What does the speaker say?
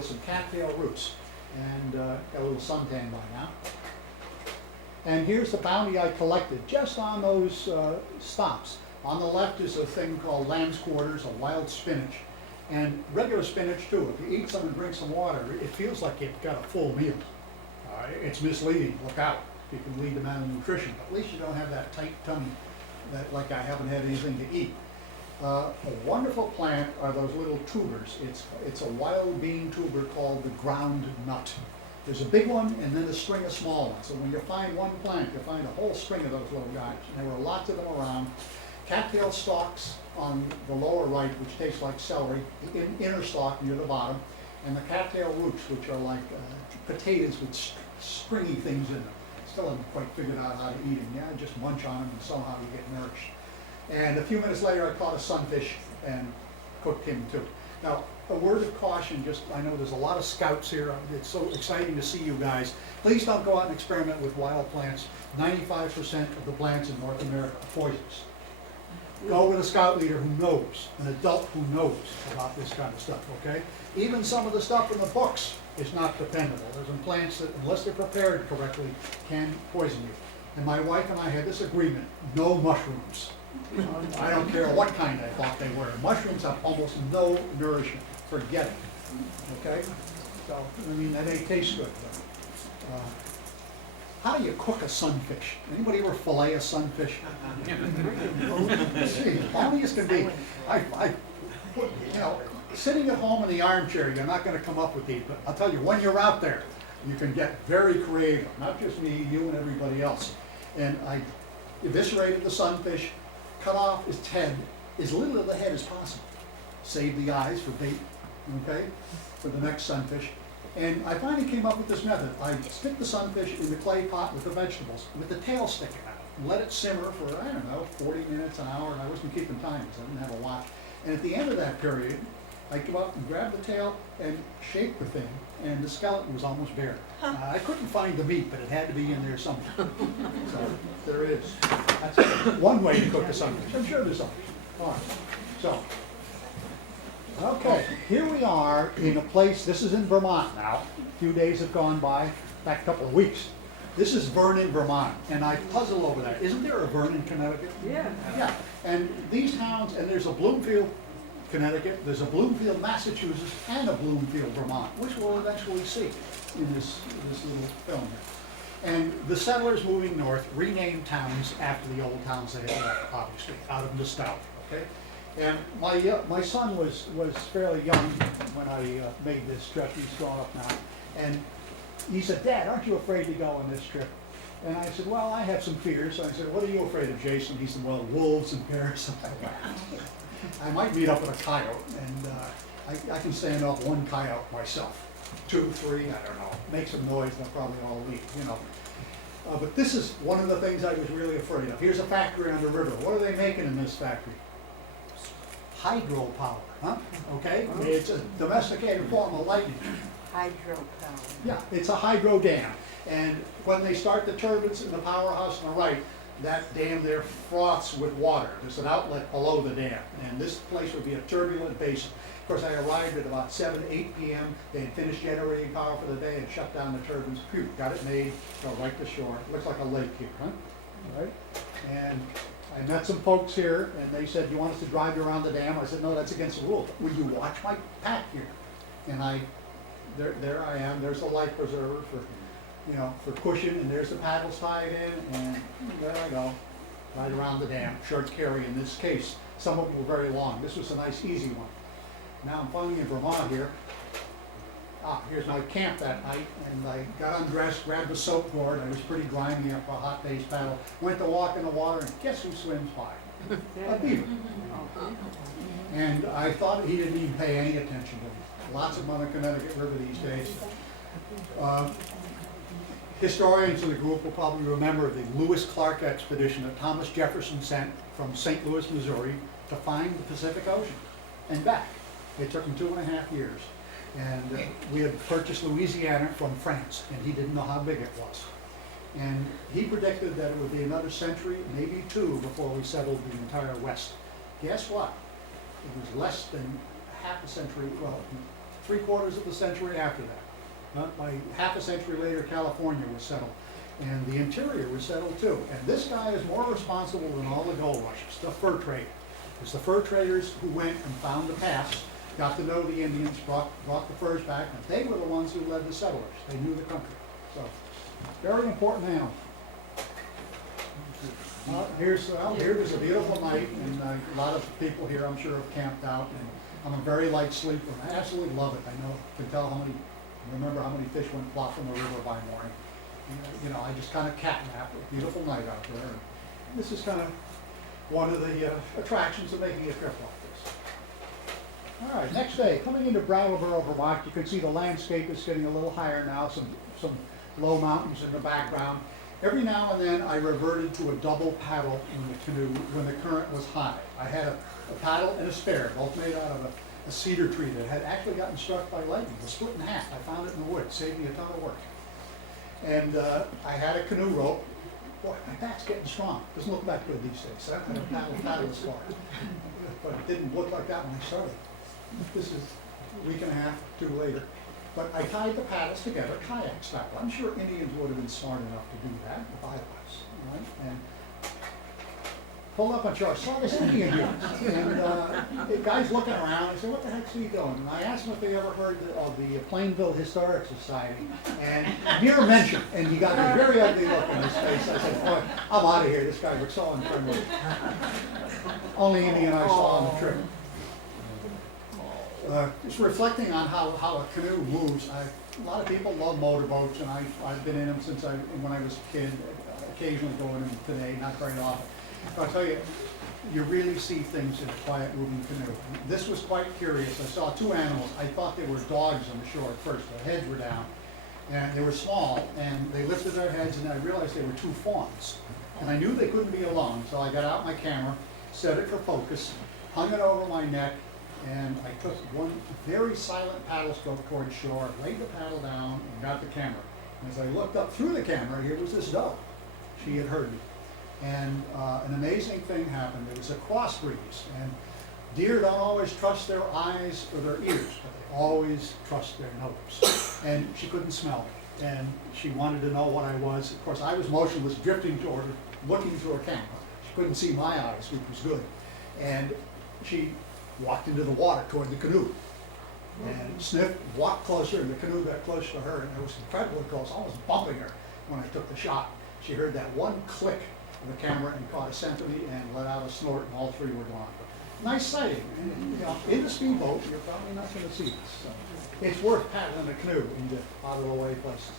some cattail roots, and got a little suntan by now. And here's the bounty I collected just on those stops. On the left is a thing called lamb's quarters, a wild spinach, and regular spinach too. If you eat some and drink some water, it feels like you've got a full meal. It's misleading, look out. You can lead to malnutrition, but at least you don't have that tight tummy that like I haven't had anything to eat. A wonderful plant are those little tubers. It's a wild bean tuber called the ground nut. There's a big one and then a string of small ones. So when you find one plant, you find a whole string of those little guys. And there were lots of them around. Cattail stalks on the lower right, which tastes like celery, the inner stalk near the bottom, and the cattail roots, which are like potatoes with stringy things in them. Still haven't quite figured out how to eat them. Yeah, just munch on them and somehow you get nourished. And a few minutes later, I caught a sunfish and cooked him too. Now, a word of caution, I know there's a lot of scouts here. It's so exciting to see you guys. Please don't go out and experiment with wild plants. 95% of the plants in North America are poisonous. Go with a scout leader who knows, an adult who knows about this kind of stuff, okay? Even some of the stuff in the books is not dependable. There's some plants that, unless they're prepared correctly, can poison you. And my wife and I had this agreement, no mushrooms. I don't care what kind I thought they were. Mushrooms have almost no nourishment. Forget it. Okay? So, I mean, they taste good. But, how do you cook a sunfish? Anybody ever fillet a sunfish? Only as can be. Sitting at home in the armchair, you're not going to come up with these. But I'll tell you, when you're out there, you can get very creative. Not just me, you and everybody else. And I eviscerated the sunfish, cut off its head, as little of the head as possible. Save the eyes for bait, okay, for the next sunfish. And I finally came up with this method. I stick the sunfish in the clay pot with the vegetables, with the tail sticking out, and let it simmer for, I don't know, 40 minutes, an hour, and I wasn't keeping time because I didn't have a watch. And at the end of that period, I go up and grab the tail and shake the thing, and the skeleton was almost bare. I couldn't find the meat, but it had to be in there somewhere. So there it is. That's one way to cook a sunfish. I'm sure there's something. All right. So, okay, here we are in a place, this is in Vermont now. A few days have gone by, in fact, a couple of weeks. This is Vernon, Vermont, and I puzzle over that. Isn't there a Vernon, Connecticut? Yeah. Yeah, and these towns, and there's a Bloomfield, Connecticut, there's a Bloomfield, Massachusetts, and a Bloomfield, Vermont, which we'll eventually see in this little film here. And the settlers moving north renamed towns after the old towns they had left, obviously, out of nostalgia, okay? And my son was fairly young when I made this trip. He's grown up now. And he said, "Dad, aren't you afraid to go on this trip?" And I said, "Well, I have some fears." So I said, "What are you afraid of, Jason?" He said, "Well, wolves and bears." I might meet up with a coyote, and I can stand off one coyote myself. 2, 3, I don't know. Make some noise, they'll probably all leave, you know. But this is one of the things I was really afraid of. Here's a factory on the river. What are they making in this factory? Hydropower, huh? Okay? It's a domesticated form of lightning. Hydropower. Yeah, it's a hydro dam. And when they start the turbines in the powerhouse on the right, that dam there froths with water. There's an outlet below the dam. And this place would be a turbulent basin. Of course, I arrived at about 7, 8 p.m. They had finished generating power for the day and shut down the turbines. Phew, got it made, go right to shore. Looks like a lake here, huh? All right? And I met some folks here, and they said, "You want us to drive you around the dam?" I said, "No, that's against the rules. Will you watch my pack here?" And there I am. There's a life preserver for cushion, and there's the paddles tied in, and there I go, right around the dam. Short carry in this case. Some of them were very long. This was a nice, easy one. Now I'm finally in Vermont here. Here's my camp that night, and I got undressed, grabbed a soap board. I was pretty grimy after a hot day's paddle. Went to walk in the water, and guess who swims by? A beaver. And I thought he didn't even pay any attention to me. Lots of them on the Connecticut River these days. Historians in the group will probably remember the Lewis Clark expedition that Thomas Jefferson sent from St. Louis, Missouri, to find the Pacific Ocean and back. It took him 2.5 years. And we had purchased Louisiana from France, and he didn't know how big it was. And he predicted that it would be another century, maybe 2, before we settled the entire West. Guess what? It was less than half a century, well, 3/4 of a century after that. By half a century later, California was settled, and the interior was settled too. And this guy is more responsible than all the gold rushers, the fur trade. It's the fur traders who went and found the pass, got to know the Indians, brought the furs back, and they were the ones who led the settlers. They knew the country. So, very important animal. Here's a beautiful night, and a lot of people here, I'm sure, have camped out. And I'm a very light sleeper. I absolutely love it. Remember how many fish went flop in the river by morning. You know, I just kind of catnap. A beautiful night out there. And this is kind of one of the attractions of making a trip like this. All right, next day, coming into Brattleboro, Vermont, you can see the landscape is getting a little higher now. Some low mountains in the background. Every now and then I reverted to a double paddle in the canoe when the current was high. I had a paddle and a spare, both made out of a cedar tree that had actually gotten struck by lightning. It was split in half. I found it in the woods, saved me a ton of work. And I had a canoe rope. Boy, my back's getting strong. Doesn't look that good these days. So I had a paddle this far. But it didn't look like that when I started. This is a week and a half, 2 later. But I tied the paddles together, kayak style. I'm sure Indians would have been smart enough to do that if I was, right? And pulled up on shore, saw this Indian here. And the guy's looking around, I said, what the heck's he doing? And I asked him if they ever heard of the Plainville Historic Society. And mere mention, and he got a very ugly look on his face. I said, boy, I'm out of here. This guy looks so unfriendly. Only Indian I saw on the trip. Just reflecting on how a canoe moves. A lot of people love motorboats, and I've been in them since when I was a kid. Occasionally go in them today, not very often. But I'll tell you, you really see things in a quiet moving canoe. This was quite curious. I saw 2 animals. I thought they were dogs on the shore at first. Their heads were down, and they were small, and they lifted their heads, and I realized they were 2 fawns. And I knew they couldn't be alone, so I got out my camera, set it for focus, hung it over my neck, and I took one very silent paddle stroke towards shore, laid the paddle down, and got the camera. And as I looked up through the camera, here was this doe. She had heard me. And an amazing thing happened. It was a cross breeze, and deer don't always trust their eyes or their ears, but they always trust their nose. And she couldn't smell me, and she wanted to know what I was. Of course, I was motionless, drifting toward her, looking through her camera. She couldn't see my eyes, which was good. And she walked into the water toward the canoe, and sniffed, walked closer, and the canoe got close to her, and I was incredibly close, almost bumping her when I took the shot. She heard that one click of the camera and caught a scent of me and let out a snort, and all 3 were gone. Nice sighting. And, you know, in the speedboat, you're probably not going to see this. So it's worth paddling a canoe into out of the way places.